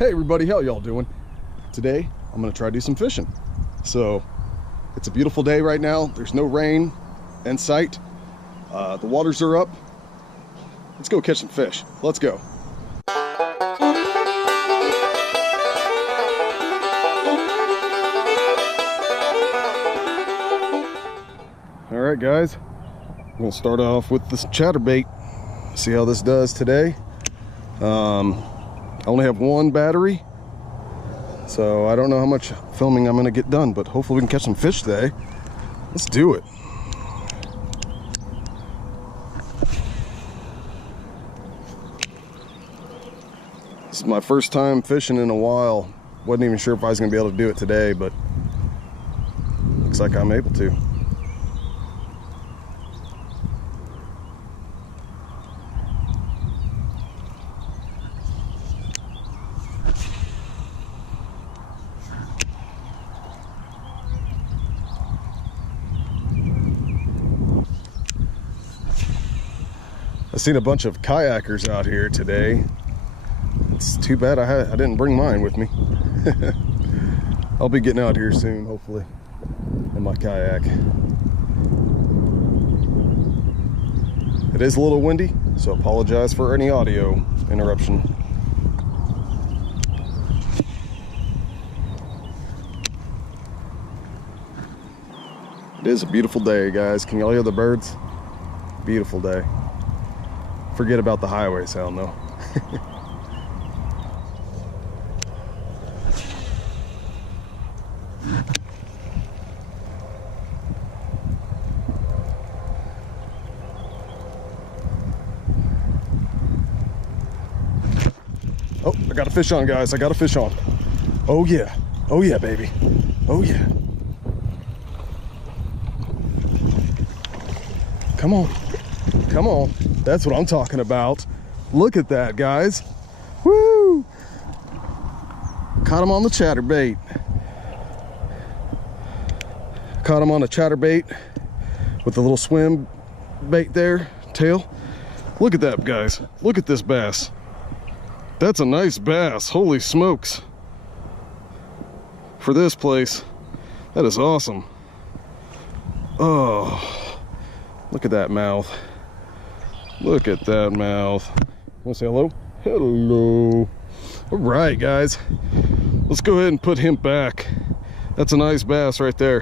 Hey everybody, how y'all doing? Today, I'm gonna try to do some fishing. So, it's a beautiful day right now. There's no rain in sight. The waters are up. Let's go catch some fish. Let's go. All right, guys. I'm gonna start off with this chatterbait. See how this does today. I only have one battery, so I don't know how much filming I'm gonna get done, but hopefully we can catch some fish today. Let's do it. This is my first time fishing in a while. Wasn't even sure if I was gonna be able to do it today, but looks like I'm able to. I've seen a bunch of kayakers out here today. It's too bad I didn't bring mine with me. I'll be getting out here soon, hopefully, in my kayak. It is a little windy, so apologize for any audio interruption. It is a beautiful day, guys. Can y'all hear the birds? Beautiful day. Forget about the highway sound though. Oh, I got a fish on, guys. I got a fish on. Oh yeah. Oh yeah, baby. Oh yeah. Come on. Come on. That's what I'm talking about. Look at that, guys. Woo! Caught him on the chatterbait. Caught him on a chatterbait with the little swim bait there, tail. Look at that, guys. Look at this bass. That's a nice bass. Holy smokes. For this place, that is awesome. Oh, look at that mouth. Look at that mouth. Want to say hello? Hello. All right, guys. Let's go ahead and put him back. That's a nice bass right there.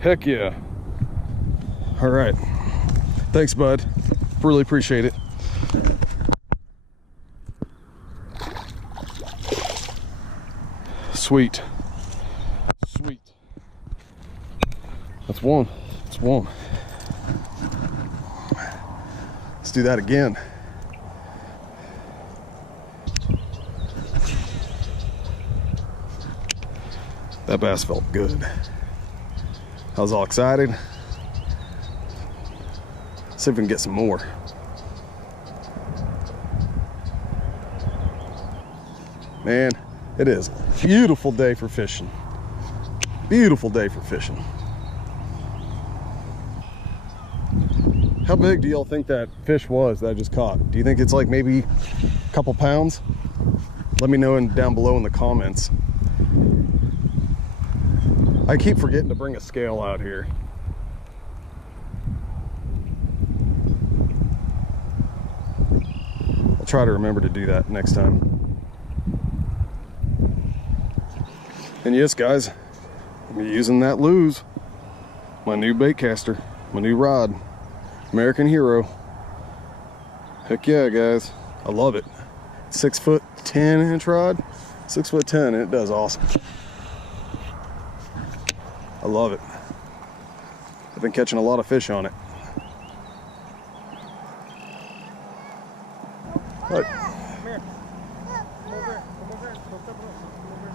Heck yeah. All right. Thanks, bud. Really appreciate it. Sweet. Sweet. That's one. That's one. Let's do that again. That bass felt good. I was all excited. See if we can get some more. Man, it is a beautiful day for fishing. Beautiful day for fishing. How big do y'all think that fish was that I just caught? Do you think it's like maybe a couple pounds? Let me know down below in the comments. I keep forgetting to bring a scale out here. I'll try to remember to do that next time. And yes, guys, I'm using that Lose, my new bait caster, my new rod. American Hero. Heck yeah, guys. I love it. 6'10" inch rod. 6'10", and it does awesome. I love it. I've been catching a lot of fish on it. What? Come here. Come over. Come over. Come over.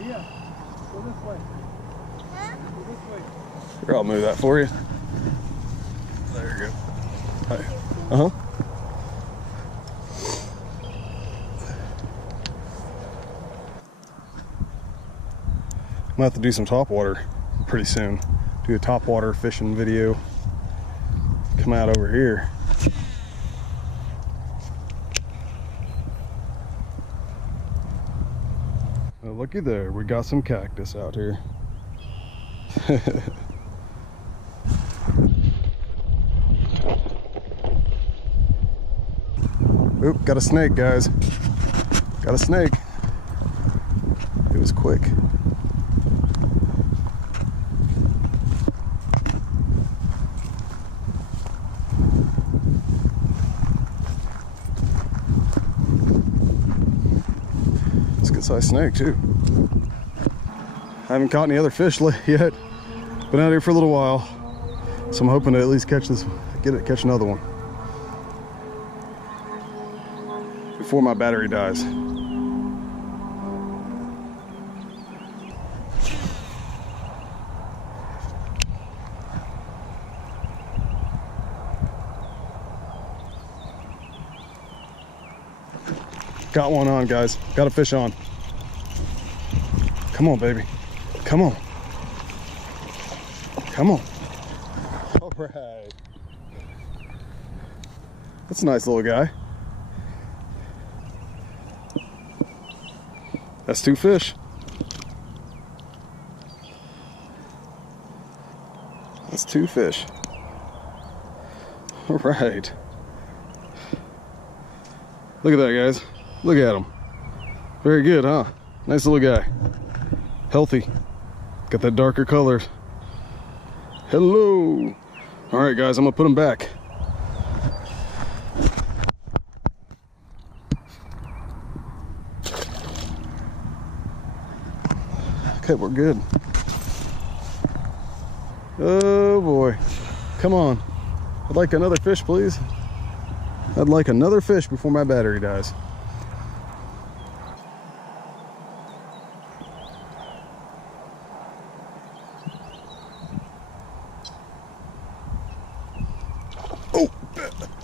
Yeah. Go this way. Go this way. Here, I'll move that for you. There you go. Hi. Uh-huh. I'm gonna have to do some topwater pretty soon. Do a topwater fishing video. Come out over here. looky there. We got some cactus out here. Oop, got a snake, guys. Got a snake. It was quick. It's a good sized snake too. I haven't caught any other fish yet. Been out here for a little while, so I'm hoping to at least catch another one before my battery dies. Got one on, guys. Got a fish on. Come on, baby. Come on. Come on. All right. That's a nice little guy. That's 2 fish. That's 2 fish. All right. Look at that, guys. Look at him. Very good, huh? Nice little guy. Healthy. Got that darker color. Hello. All right, guys, I'm gonna put him back. Okay, we're good. Oh boy. Come on. I'd like another fish, please. I'd like another fish before my battery dies.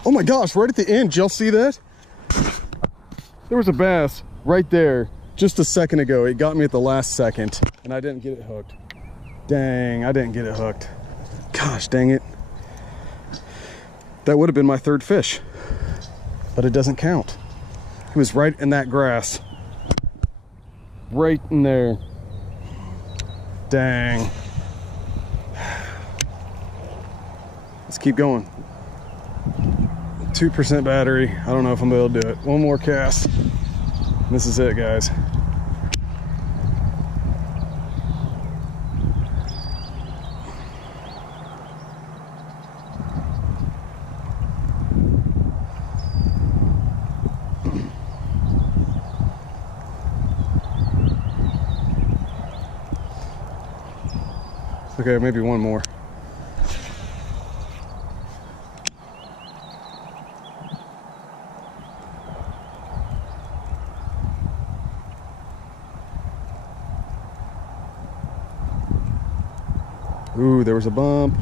Oh my gosh, right at the end, y'all see that? There was a bass right there just a second ago. It got me at the last second and I didn't get it hooked. Dang, I didn't get it hooked. Gosh, dang it. That would have been my 3rd fish, but it doesn't count. He was right in that grass. Right in there. Dang. Let's keep going. 2% battery. I don't know if I'm able to do it. One more cast. This is it, guys. Okay, maybe one more. Ooh, there was a bump.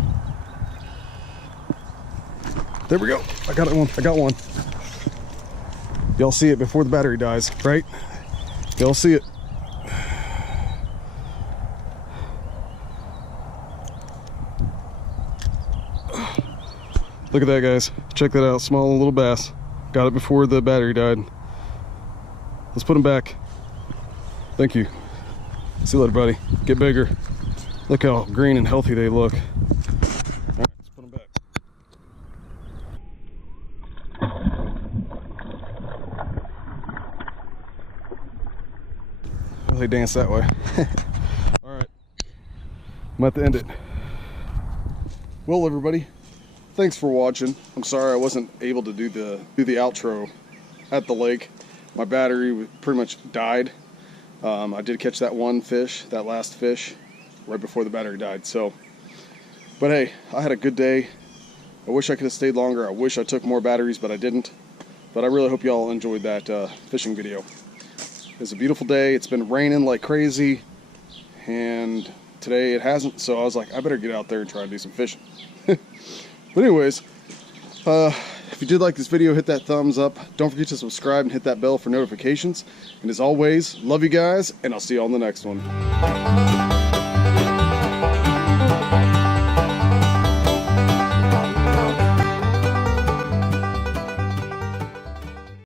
There we go. I got one. I got one. Y'all see it before the battery dies, right? Y'all see it. Look at that, guys. Check that out. Small little bass. Got it before the battery died. Let's put them back. Thank you. See you later, buddy. Get bigger. Look how green and healthy they look. All right, let's put them back. Oh, they dance that way. All right, I'm about to end it. Well, everybody, thanks for watching. I'm sorry I wasn't able to do the outro at the lake. My battery pretty much died. I did catch that one fish, that last fish, right before the battery died. So, but hey, I had a good day. I wish I could have stayed longer. I wish I took more batteries, but I didn't. But I really hope y'all enjoyed that fishing video. It's a beautiful day. It's been raining like crazy, and today it hasn't. So I was like, I better get out there and try to do some fishing. But anyways, if you did like this video, hit that thumbs up. Don't forget to subscribe and hit that bell for notifications. And as always, love you guys, and I'll see you on the next one.